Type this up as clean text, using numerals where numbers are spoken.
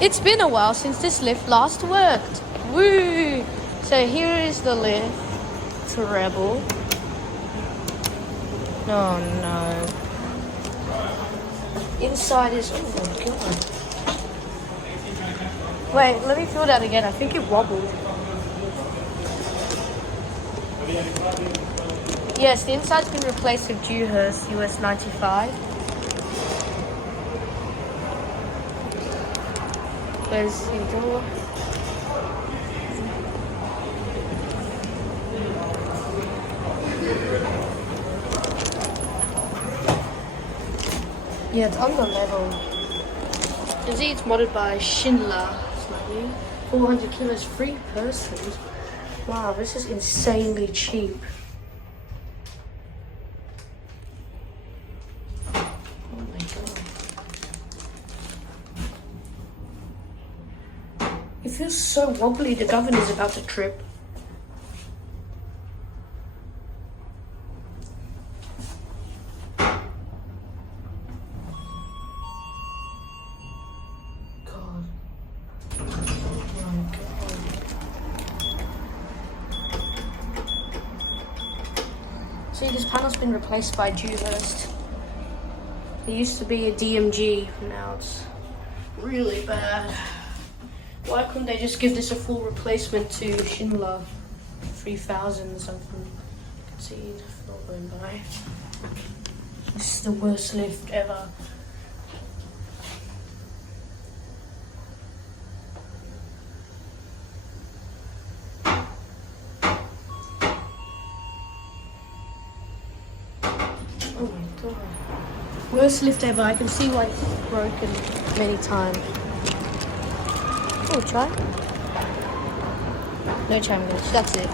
It's been a while since this lift last worked. Woo! So here is the lift. Treble. Oh no. Inside is... Oh my god. Wait, let me feel that again. I think it wobbled. Yes, the inside's been replaced with Dewhurst US 95. There's your door. Yeah, it's on the level. You see, it's modded by Schindler. Slightly. 400 kilos, 3 persons. Wow, this is insanely cheap. Oh my god. It feels so wobbly, the governor's about to trip. See, this panel's been replaced by Dewhurst. There used to be a DMG, now it's really bad. Why couldn't they just give this a full replacement to Schindler 3000 or something? You can see the floor going by. This is the worst lift ever. Oh my god. Worst lift ever. I can see why it's broken many times. Oh, try. No chime glitch. That's it.